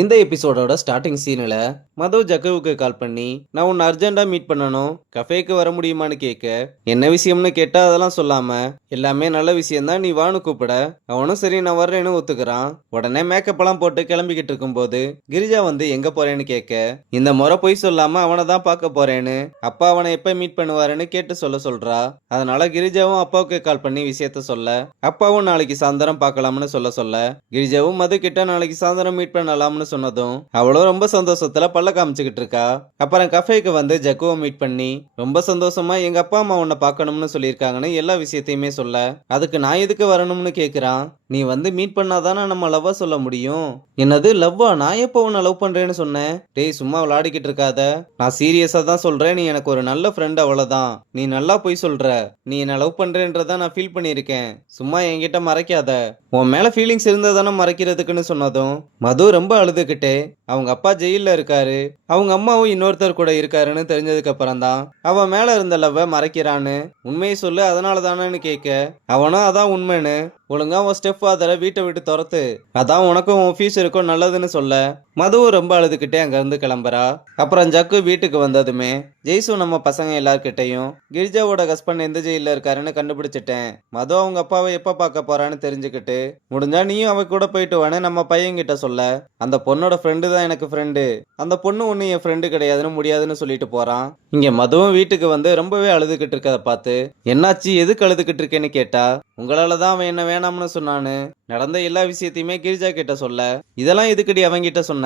இந்த எபிசோடோட ஸ்டார்டிங் சீனில் மது ஜக்குவுக்கு கால் பண்ணி நான் உன்னை அர்ஜென்ட்டாக மீட் பண்ணணும், கஃபேக்கு வர முடியுமான்னு கேட்க, என்ன விஷயம்னு கேட்டால் அதெல்லாம் சொல்லாமல் எல்லாமே நல்ல விஷயம்தான், நீ வான்னு கூப்பிட அவனும் சரி நான் வர்றேன்னு ஒத்துக்கிறான். உடனே மேக்கப்பெல்லாம் போட்டு கிளம்பிக்கிட்டு இருக்கும்போது கிரிஜா வந்து எங்கே போறேன்னு கேட்க, இந்த முறை பொய் சொல்லாமல் அவனை தான் பார்க்க போறேன்னு அப்பா அவனை எப்போ மீட் பண்ணுவாருன்னு கேட்டு சொல்றா. அதனால கிரிஜாவும் அப்பாவுக்கு கால் பண்ணி விஷயத்த சொல்ல, அப்பாவும் நாளைக்கு சாயந்தரம் பார்க்கலாம்னு சொல்ல கிரிஜாவும் மது கிட்ட நாளைக்கு சாயந்தரம் மீட் பண்ணலாம்னு சொன்னதும் அவளும் ரொம்ப சந்தோஷத்துல பல்ல காமிச்சுக்கிட்டு இருக்கா. அப்புறம் கஃபேக்கு வந்து ஜக்குவை மீட் பண்ணி ரொம்ப சந்தோஷமா எங்க அப்பா அம்மா உன்னை பார்க்கணும்னு சொல்லியிருக்காங்கன்னு எல்லா விஷயத்தையுமே சொல்ல, அதுக்கு நான் எதுக்கு வரணும்னு கேக்குறான். நீ வந்து மீட் பண்ணாதானே நம்ம லவ்வா சொல்ல முடியும். என்னது லவ்வா? நான் எப்போ உன்னை லவ் பண்றேன்னு சொன்னேன்? டேய் சும்மா விளையாடிக்கிட்டு இருக்காத, நான் சீரியஸா தான் சொல்றேன். நீ எனக்கு ஒரு நல்ல ஃப்ரெண்ட், அவ்வளவுதான். நீ நல்லா போய் சொல்ற. நீ என்ன லவ் பண்றேன்றத நான் ஃபீல் பண்ணியிருக்கேன். சும்மா என்கிட்ட மறைக்காத. உன் மேல ஃபீலிங்ஸ் இருந்ததானே மறைக்கிறதுக்குன்னு சொன்னதும் மது ரொம்ப அழுதுகிட்டே அவங்க அப்பா ஜெயில இருக்காரு, அவங்க அம்மாவும் இன்னொருத்தர் கூட இருக்காருன்னு தெரிஞ்சதுக்கு அப்புறம் தான் அவன் மேல இருந்த லவ்வை மறைக்கிறான்னு உண்மையை சொல்லு, அதனால தானேன்னு கேட்க, அவனும் அதான் உண்மைன்னு ஒழுங்கா உன் ஸ்டெப் ஃபாதரை வீட்டை விட்டு துரத்து, அதான் உனக்கும் உன் ஃபியூச்சருக்கும் நல்லதுன்னு சொல்ல மதுவும் ரொம்ப அழுதுகிட்டே அங்கிருந்து கிளம்புறா. அப்புறம் ஜக்கு வீட்டுக்கு வந்ததுமே ஜெய்சு நம்ம பசங்க எல்லார்கிட்டையும் கிரிஜாவோட ஹஸ்பண்ட் எந்த ஜெயில இருக்காருன்னு கண்டுபிடிச்சிட்டேன், மது அவங்க அப்பாவை எப்ப பார்க்க போறான்னு தெரிஞ்சுக்கிட்டு முடிஞ்சா நீயும் அவ கூட போயிட்டு வான்னு நம்ம பையன் கிட்ட சொல்ல, அந்த பொண்ணோட ஃப்ரெண்டு தான் எனக்கு ஃப்ரெண்டு, அந்த பொண்ணு ஒண்ணு என் ஃப்ரெண்டு கிடையாதுன்னு முடியாதுன்னு சொல்லிட்டு போறான். இங்க மதுவும் வீட்டுக்கு வந்து ரொம்பவே அழுதுகிட்டு இருக்கதை பார்த்து என்னாச்சு, எதுக்கு அழுதுகிட்டு இருக்கேன்னு கேட்டா, உங்களால தான் அவன் என்ன வேணாம்னு சொன்னான்னு நடந்த எல்லா விஷயத்தையுமே கிரிஜா கிட்ட சொல்ல, இதெல்லாம் எதுக்கடி அவங்கிட்ட சொன்ன?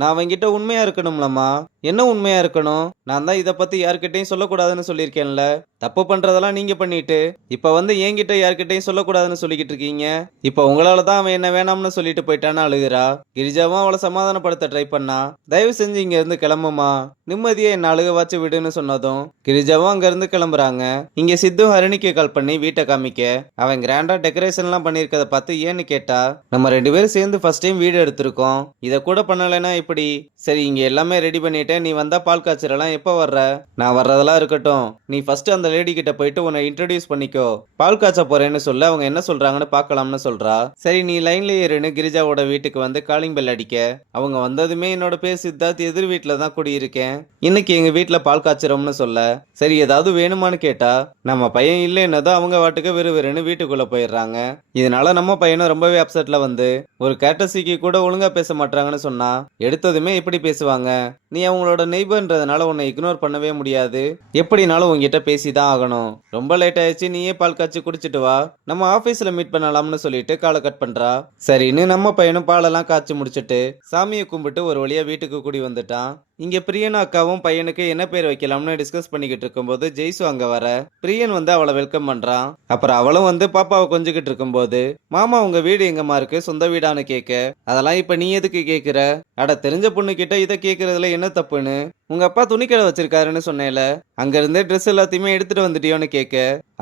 நான் அவங்கிட்ட உண்மையா இருக்கணும்லம்மா. என்ன உண்மையா இருக்கணும்? நான் தான் இதை பத்தி யார்கிட்டையும் சொல்லக்கூடாதுன்னு சொல்லியிருக்கேன்ல. தப்பு பண்றதெல்லாம் நீங்க பண்ணிட்டு இப்ப வந்து என்கிட்ட யார்கிட்டையும் சொல்லக்கூடாதுன்னு சொல்லிக்கிட்டு இருக்கீங்க. இப்ப உங்களால தான் அவன் என்ன வேணாம்னு சொல்லிட்டு போயிட்டான்னு அழுகுறா. கிரிஜாவும் அவளை சமாதானப்படுத்த ட்ரை பண்ணா. தயவு செஞ்சு இங்க இருந்து கிளம்புமா, நிம்மதியா என்ன அழுக வாச்சு விடுன்னு சொன்னதும் கிரிஜாவும் அங்க இருந்து கிளம்புறாங்க. இங்க சித்து ஹரணிக்கு கால் பண்ணி வீட்டை காமிக்க, அவன் கிராண்டா டெக்கரேஷன் எல்லாம் பண்ணிருக்கத பார்த்து ஏன்னு கேட்டா, நம்ம 2 பேரும் சேர்ந்து ஃபர்ஸ்ட் டைம் வீடு எடுத்திருக்கோம், இதை கூட பண்ணலைன்னா எப்படி? சரி இங்க எல்லாமே ரெடி பண்ணிட்டேன், நீ வந்தா பால் காய்ச்சறலாம், எப்ப வர்ற? நான் வர்றதெல்லாம் இருக்கட்டும், நீ ஃபர்ஸ்ட் அந்த லேடி கிட்ட போயிட்டு உன்னை இன்ட்ரடியூஸ் பண்ணிக்கோ, பால் காய்ச்ச போறேன்னு சொல்ல அவங்க என்ன சொல்றாங்கன்னு பார்க்கலாம்னு சொல்றா. சரி நீ லைன்ல ஏறுன்னு கிரிஜாவோட வீட்டுக்கு வந்து காலிங் பெல் அடிக்க, அவங்க வந்ததுமே என்னோட பேர் சித்தார்த், எதிர் வீட்டுல தான் குடியிருக்கேன், இன்னைக்கு எங்க வீட்டுல பால் காய்ச்சறோம்னு சொல்ல, சரி ஏதாவது வேணுமான்னு கேட்டா நம்ம பையன் இல்லைன்னதும் அவங்க வாட்டுக்கு வெறுன்னு வீட்டுக்குள்ள போயிடுறாங்க. இதனால நம்ம பையனும் ரொம்பவே அப்செட்ல வந்து ஒரு கேட்டசிக்கு கூட ஒழுங்கா பேச மாட்டாங்கன்னு சொன்னா, எடுத்ததுமே எப்படி பேசுவாங்க? நீ அவங்களோட நெய்பர்ன்றதுனால உன்னை இக்னோர் பண்ணவே முடியாது, எப்படினாலும் உங்ககிட்ட பேசிதான் ஆகணும், ரொம்ப லேட் ஆயிடுச்சு, நீயே பால் காய்ச்சி குடிச்சிட்டு வா, நம்ம ஆபீஸ்ல மீட் பண்ணலாம்னு சொல்லிட்டு காலை கட் பண்றா. சரின்னு நம்ம பையனும் பாலெல்லாம் காய்ச்சி முடிச்சிட்டு சாமியை கும்பிட்டு ஒரு வழியா வீட்டுக்கு கூடி வந்துட்டான். இங்க பிரியன் அக்காவும் பையனுக்கு என்ன பேர் வைக்கலாம்னு டிஸ்கஸ் பண்ணிக்கிட்டு இருக்கும்போது ஜெய்சு அங்க வர, பிரியன் வந்து அவளை வெல்கம் பண்றான். அப்புறம் அவளும் வந்து பாப்பாவை கொஞ்சிக்கிட்டு இருக்கும்போது, மாமா உங்க வீடு எங்கம்மா இருக்கு, சொந்த வீடான்னு கேட்க, அதெல்லாம் இப்ப நீ எதுக்கு கேக்குற? அட தெரிஞ்ச பொண்ணு கிட்ட இதை கேக்குறதுல என்ன தப்புன்னு, உங்க அப்பா துணிக்கடை வச்சிருக்காருன்னு சொன்னேல, அங்க இருந்தே ட்ரெஸ் எல்லாத்தையுமே எடுத்துட்டு வந்துட்டியோன்னு கேட்க,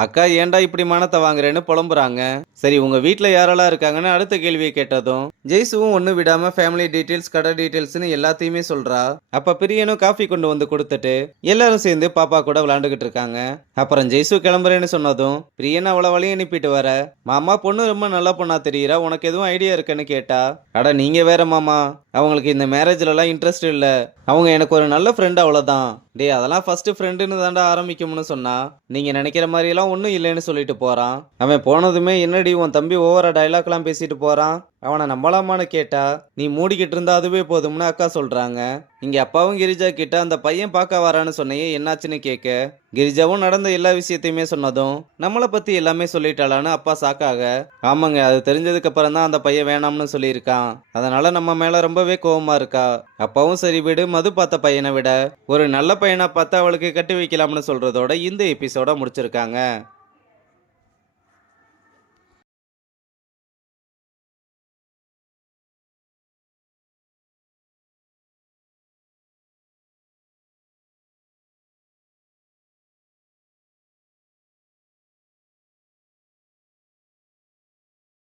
அக்கா ஏன்டா இப்படி மானத்தை வாங்குறேன்னு புலம்புறாங்க. சரி உங்க வீட்டுல யாரெல்லாம் இருக்காங்கன்னு அடுத்த கேள்வியை கேட்டதும் ஜெய்சுவும் ஒண்ணு விடாம ஃபேமிலி டீடைல்ஸ், கடை டீடைல்ஸ்னு எல்லாத்தையுமே சொல்றா. அப்ப பிரியனும் காஃபி கொண்டு வந்து கொடுத்துட்டு எல்லாரும் சேர்ந்து பாப்பா கூட விளையாண்டுகிட்டு இருக்காங்க. அப்புறம் ஜெய்சு கிளம்புறேன்னு சொன்னதும் பிரியன் அவளை வழியை அனுப்பிட்டு வர, மாமா பொண்ணு ரொம்ப நல்ல பொண்ணா தெரியுறா, உனக்கு எதுவும் ஐடியா இருக்குன்னு கேட்டா, அட நீங்க வேற மாமா, அவங்களுக்கு இந்த மேரேஜ்ல எல்லாம் இன்ட்ரெஸ்ட் இல்ல, அவங்க எனக்கு ஒரு நல்ல ஃப்ரெண்ட் அவ்வளவுதான். டே அதெல்லாம் ஃபர்ஸ்ட் ஃப்ரெண்டுன்னு தாண்டா ஆரம்பிக்கும்னு சொன்னா, நீங்க நினைக்கிற மாதிரி எல்லாம் ஒன்றும் இல்லைன்னு சொல்லிட்டு போறான். அவன் போனதுமே என்னடி உன் தம்பி ஓவரா டைலாக்லாம் பேசிட்டு போறான், அவனை நம்பலாமான்னு கேட்டா, நீ மூடிக்கிட்டு இருந்தா அதுவே போதும்னு அக்கா சொல்றாங்க. இங்க அப்பாவும் கிரிஜா கிட்ட அந்த பையன் பார்க்க வரான்னு சொன்னையே என்னாச்சுன்னு கேட்க, கிரிஜாவும் நடந்த எல்லா விஷயத்தையுமே சொன்னதும் நம்மளை பத்தி எல்லாமே சொல்லிட்டாளான்னு அப்பா சாக்காக, ஆமாங்க அது தெரிஞ்சதுக்கு அப்புறம் தான் அந்த பையன் வேணாம்னு சொல்லியிருக்கான், அதனால நம்ம மேல ரொம்பவே கோவமா இருக்கா. அப்பாவும் சரி விடு, மது பார்த்த பையனை விட ஒரு நல்ல பையனா பார்த்து அவளுக்கு கட்டி வைக்கலாம்னு சொல்றதோட இந்த எபிசோட முடிச்சிருக்காங்க.